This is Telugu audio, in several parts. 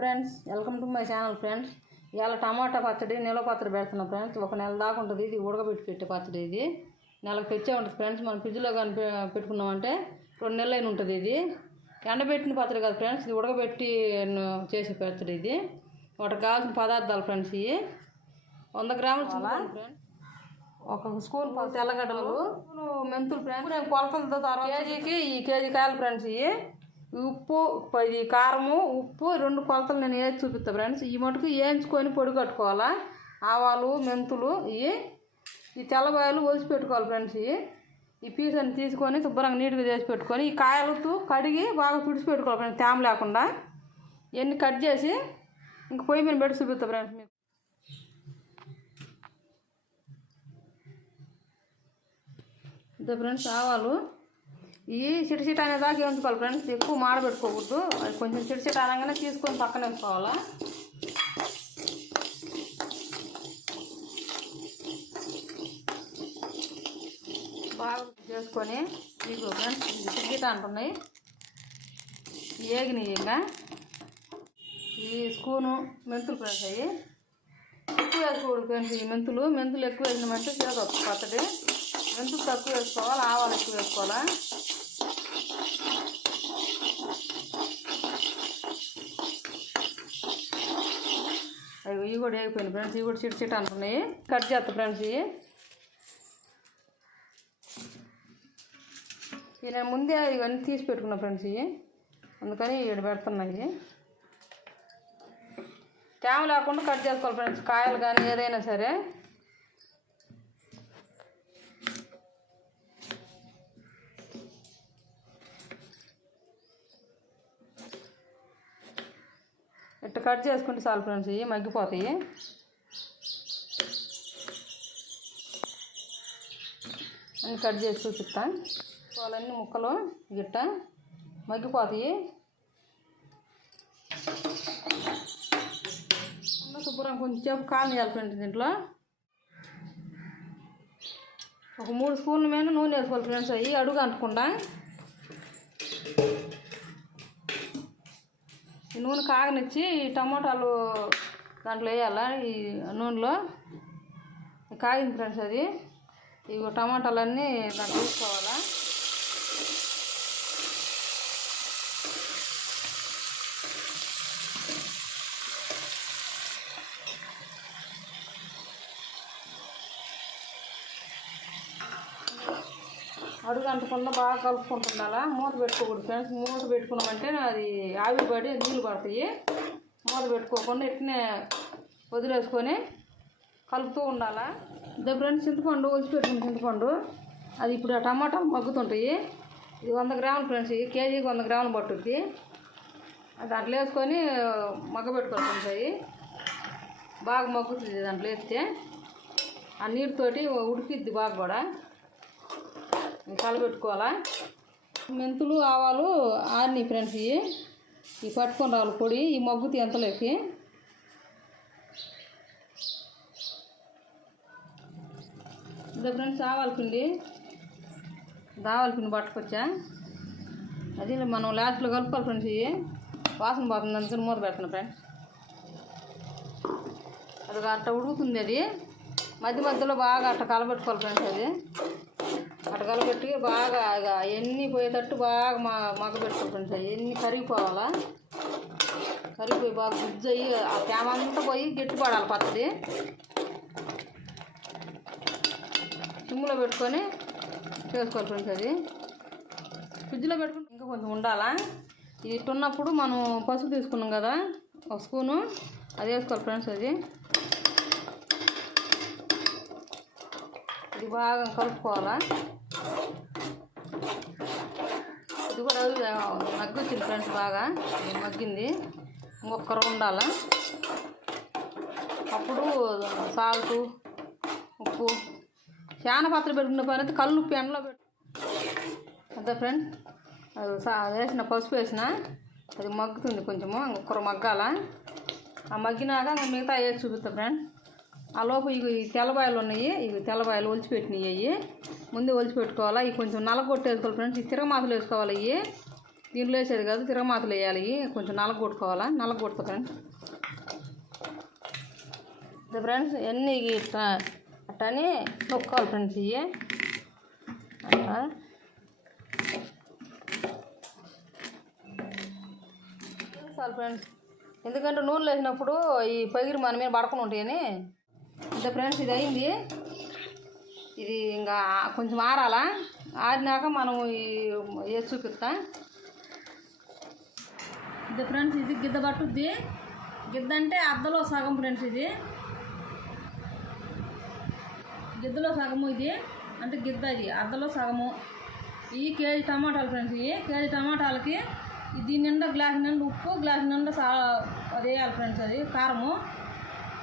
Friends welcome to my channel friends ఇవాళ టమాటా పచ్చడి నిల్వ పచ్చడి పెడుతున్నా ఫ్రెండ్స్ ఒక నెల దాకా ఉంటుంది ఇది ఉడకబెట్టి పెట్టే పచ్చడి ఇది. నెలకు తెచ్చే ఉంటుంది ఫ్రెండ్స్ మనం ఫ్రిడ్జ్లో కానీ పెట్టుకున్నామంటే రెండు నెలలు అయిన ఉంటుంది ఇది. ఎండబెట్టిన పచ్చడి కాదు ఫ్రెండ్స్ ఇది ఉడకబెట్టి చేసే పచ్చడి ఇది. వాటికి కావాల్సిన పదార్థాలు ఫ్రెండ్స్ ఇవి. వంద గ్రాములు ఫ్రెండ్స్ ఒక ప- తెల్లగడ్డలు. మెంతులు ఫ్రెండ్స్ కొలతలతో కేజీకి ఈ కేజీ కాయలు ఫ్రెండ్స్ ఇవి. ఉప్పు పది ఇది కారము ఉప్పు రెండు కొలతలు నేను వేసి చూపిస్తా ఫ్రెండ్స్. ఈ మటుకు వేయించుకొని పొడి కట్టుకోవాలా? ఆవాలు మెంతులు ఇవి ఈ తెల్లబాయలు ఒలిచి పెట్టుకోవాలి ఫ్రెండ్స్. ఇవి ఈ పీస్ తీసుకొని శుభ్రంగా నీట్గా చేసి పెట్టుకొని ఈ కాయలతో కడిగి బాగా తుడిచి పెట్టుకోవాలి ఫ్రెండ్స్ తేమ లేకుండా. ఇవన్నీ కట్ చేసి ఇంక పొయ్యి మీద పెట్టి చూపిస్తా ఫ్రెండ్స్ మీకు. ఇదే ఫ్రెండ్స్ ఆవాలు. ఈ చిటిచిట అనేదాకా ఉంచుకోవాలి ఫ్రెండ్స్? ఎక్కువ మాడబెట్టుకోకూడదు అది కొంచెం చిటిచిట అనగానే తీసుకొని పక్కన ఉంచుకోవాలా బాగా చేసుకొని మీకు ఫ్రెండ్స్ చిటిచిట అంటున్నాయి. ఏగినాయి ఇంకా ఈ స్పూను మెంతులు ఫ్రెండ్స్ అవి ఎక్కువ వేసుకోకూడదు ఫ్రెండ్స్ ఈ మెంతులు. మెంతులు ఎక్కువ వేసినామంటే చేసుకోవచ్చు పచ్చడి. మెంతులు తక్కువ వేసుకోవాలి ఆవాలు ఎక్కువ వేసుకోవాలా? కూడా వేగిపోయినాయి ఫ్రెండ్స్. ఇవి కూడా చిట్ చిట్ అంటున్నాయి. కట్ చేస్తా ఫ్రెండ్స్ ఇవి. ఇవి నేను ముందే ఇవన్నీ తీసి పెట్టుకున్నా ఫ్రెండ్స్ ఇవి. అందుకని ఇవి. పెడుతున్నాయి తేమ లేకుండా కట్ చేసుకోవాలి ఫ్రెండ్స్. కాయలు కానీ ఏదైనా సరే. కట్ చేసుకుంటే చాలు ఫ్రెండ్స్ ఇవి మగ్గిపోతాయి. అన్ని కట్ చేసి చూపిస్తాను వాళ్ళన్ని ముక్కలు గిట్ట మగ్గిపోతాయి. అన్న శుభ్రం కొంచెం కాలం చేయాలి ఫ్రెండ్స్ దీంట్లో. ఒక మూడు స్పూన్ల మీద నూనె వేసుకోవాలి ఫ్రెండ్స్ అవి అడుగు అంటకుండా. నూనె కాగనిచ్చి ఈ టమాటాలు దాంట్లో వేయాలా? ఈ నూనెలో కాగింది ఫ్రెండ్స్ అది. ఇవి టమాటాలన్నీ దాంట్లో వేసుకోవాలా? అడుగు అంటకుండా బాగా కలుపుకుంటుండాలా? మూత పెట్టుకోకూడదు ఫ్రెండ్స్. మూత పెట్టుకున్నామంటే అది ఆవిరి పడి నీళ్ళు పడతాయి. మూత పెట్టుకోకుండా ఇట్నే వదిలేసుకొని కలుపుతూ ఉండాలా? ఇదే ఫ్రెండ్స్ చింతపండు వచ్చి పెట్టుకున్న చింతపండు. అది ఇప్పుడు ఆ టమాటా మగ్గుతుంటాయి. ఇది వంద గ్రాములు ఫ్రెండ్స్. ఇది కేజీకి వంద గ్రాములు పట్టుద్ది. అది అట్లా వేసుకొని మగ్గబెట్టుకోవాలి బాగా మగ్గుతుంది దాంట్లో వేస్తే. ఆ నీటితోటి ఉడికిద్ది బాగా కూడా. కలబెట్టుకోవాలా? మెంతులు ఆవాలు ఆరినాయి ఫ్రెండ్స్ ఇవి. ఇవి పట్టుకొని రావాలి పొడి ఈ మగ్గుతి ఎంతలోకి ఇదే ఫ్రెండ్స్ ఆవాల పిండి. దావాల పిండి పట్టుకొచ్చా? అది మనం లాస్ట్లో కలుపుకోవాలి ఫ్రెండ్స్ ఇవి. వాసన పోతుంది అందుకని మూత పెడుతున్నా ఫ్రెండ్స్. అది అట్ట ఉడుకుతుంది అది. మధ్య మధ్యలో బాగా అట్ట కలబెట్టుకోవాలి ఫ్రెండ్స్ అది. అట్ట పెట్టి బాగా ఇక ఎన్ని పోయేటట్టు బాగా మా మగ ఫ్రెండ్స్ అవి ఎన్ని కరిగిపోవాలా? కరిగిపోయి బాగా గుజ్జు అయ్యి ఆ తేమ అంతా పోయి గట్టిపడాలి పచ్చడి. సిమ్లో పెట్టుకొని చేసుకోవాలి ఫ్రెండ్స్ అది. ఫ్రిడ్జ్లో పెట్టుకుంటే ఇంకా కొంచెం ఉండాలా? ఇటున్నప్పుడు ఇట్టున్నప్పుడు మనం పసుపు తీసుకున్నాం కదా ఒక స్పూను. అది వేసుకోవాలి ఫ్రెండ్స్ అది. ఇది బాగా కలుపుకోవాలా? ఇది కూడా మగ్గుచ్చింది ఫ్రెండ్స్ బాగా. ఇది మగ్గింది. ఇంకొకరు ఉండాలా? అప్పుడు సాల్ట్ ఉప్పు. చాలా పాత్ర పెట్టుకున్న పని అయితే కళ్ళు ఉప్పు ఎండలో పెట్టు. అదే ఫ్రెండ్ అది సా వేసిన పసుపు వేసిన అది మగ్గుతుంది కొంచెము. ఇంకొకరు మగ్గాల? ఆ మగ్గినాక ఇంకా మిగతా వేసి చూపిస్తాను ఫ్రెండ్. ఆ లోపు ఇవి తెల్లబాయలు ఉన్నాయి. ఇవి తెల్లబాయలు ఒలిచిపెట్టినవి అవి ముందే ఒలిచిపెట్టుకోవాలా. ఇవి కొంచెం నలగొట్టేసుకోవాలి ఫ్రెండ్స్. ఈ తిరగమాతలు వేసుకోవాలి ఇవి దీంట్లో వేసేది కాదు. తిరగమాతలు వేయాలి ఇవి. కొంచెం నలగ కొట్టుకోవాలా ఫ్రెండ్స్. ఇది ఫ్రెండ్స్ ఎన్ని అట్టని నొక్కాలి ఫ్రెండ్స్ ఇవి అట్లా చాలు ఫ్రెండ్స్. ఎందుకంటే నూనెలో వేసినప్పుడు ఈ పగిరి మన మీద పడకుండా ఉంటాయని. ఇంత ఫ్రెండ్స్ ఇది అయింది. ఇది ఇంకా కొంచెం ఆరాలా? ఆరినాక మనం ఈ వేసి చూపిస్తా. ఇది ఫ్రెండ్స్ ఇది గిద్ద పట్టుద్ది. గిద్ద అంటే అద్దలో సగం ఫ్రెండ్స్ ఇది. గిద్దలో సగము ఇది. అంటే గిద్ద ఇది అద్దలో సగము. ఈ కేజీ టమాటాలు ఫ్రెండ్స్ ఇవి. కేజీ టమాటాలకి దీని నిండా గ్లాస్ నిండా ఉప్పు గ్లాస్ నిండా సా అది వేయాలి ఫ్రెండ్స్ అది కారము.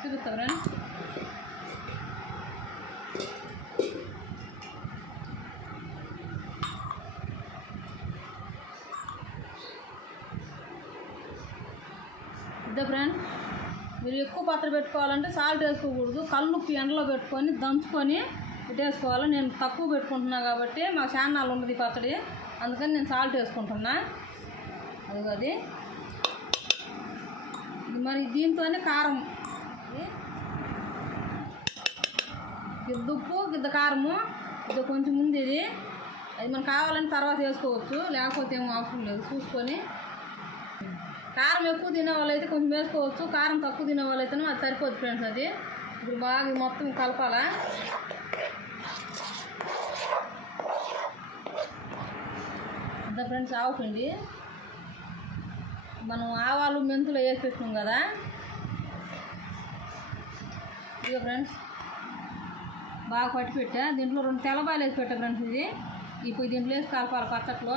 చూపిస్తా ఫ్రెండ్స్. ఇదే ఫ్రెండ్ మీరు ఎక్కువ పాత్ర పెట్టుకోవాలంటే సాల్ట్ వేసుకోకూడదు. కల్లుప్పు ఎండలో పెట్టుకొని దంచుకొని పెట్టేసుకోవాలి నేను తక్కువ పెట్టుకుంటున్నా కాబట్టి మా చాన్నాలు ఉన్నది ఈ పచ్చడి. అందుకని నేను సాల్ట్ వేసుకుంటున్నా. అదిగో అది. మరి దీంతోనే కారం. గిద్ద ఉప్పు గిద్ద కారము. ఇది కొంచెం ఉంది ఇది. అది మనకు కావాలని తర్వాత వేసుకోవచ్చు. లేకపోతే ఏమో అవసరం లేదు. చూసుకొని కారం ఎక్కువ తినే వాళ్ళైతే కొంచెం వేసుకోవచ్చు. కారం తక్కువ తినే వాళ్ళైతే అది సరిపోదు ఫ్రెండ్స్ అది. ఇప్పుడు బాగా మొత్తం కలపాలా? అంతా ఫ్రెండ్స్ ఆవు మనం ఆవాలు మెంతులు వేసి పెట్టినాం కదా. ఇక ఫ్రెండ్స్. బాగా పట్టి పెట్టా. దీంట్లో రెండు తెల్లబాయలు వేసి పెట్టా ఫ్రెండ్స్ ఇది. ఇప్పుడు దీంట్లో వేసి కలపాలి పచ్చట్లో.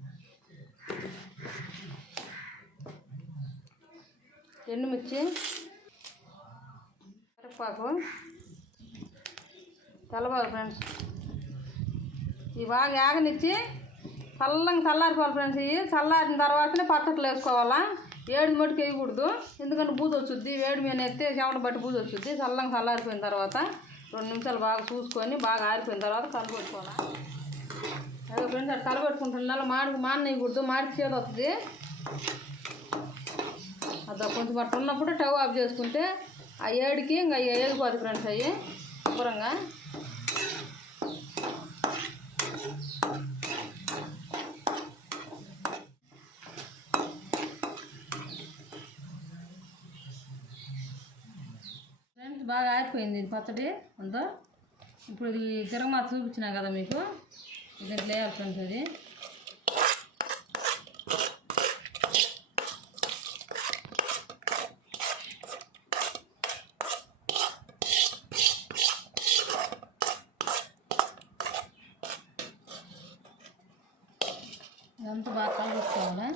ఎండుమిర్చి కరివేపాకు తెల్లబాగు ఫ్రెండ్స్. ఇవి బాగా యాగనిచ్చి చల్లంగా చల్లారిపోవాలి ఫ్రెండ్స్. ఇవి చల్లారిన తర్వాతనే పచ్చట్లు వేసుకోవాలా? ఏడు మటుకు వేయకూడదు. ఎందుకంటే బూజు వచ్చుద్ది. వేడి మీద ఎత్తే చెమట బట్టి బూజు వచ్చుద్ది. చల్లంగా చల్లారిపోయిన తర్వాత రెండు నిమిషాలు బాగా చూసుకొని బాగా ఆరిపోయిన తర్వాత కలబెట్టుకోవాలి? అదే ఫ్రెండ్స్ అటు కలబెట్టుకుంటున్నా మాడికి మాడనేయకూడదు. మాడికి చేదు వస్తుంది. అది కొంచెం అట్లా ఉన్నప్పుడు టవ్ ఆఫ్ చేసుకుంటే ఆ ఏడుకి ఇంకా ఏగిపోతుంది ఫ్రెండ్స్ అవి శుభ్రంగా ఫ్రెండ్స్ బాగా ఆరిపోయింది ఇది పచ్చడి అంతా. ఇప్పుడు ఇది తిరగమాత చూపించినా కదా మీకు? ఇది ఇట్లా వేయాలి ఫ్రెండ్స్ అది. ఇదంతా బాగా కలుపుకోవాలి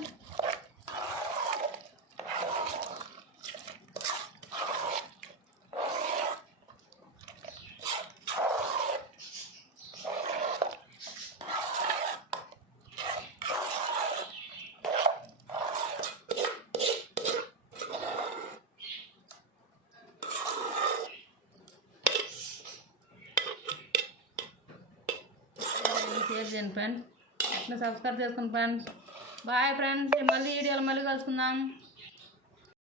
షేర్ చేయండి ఫ్రెండ్స్ ఇట్లా సబ్స్క్రైబ్ చేసుకోండి ఫ్రెండ్స్ బాయ్ ఫ్రెండ్స్ మళ్ళీ వీడియోలో మళ్ళీ కలుసుకుందాం.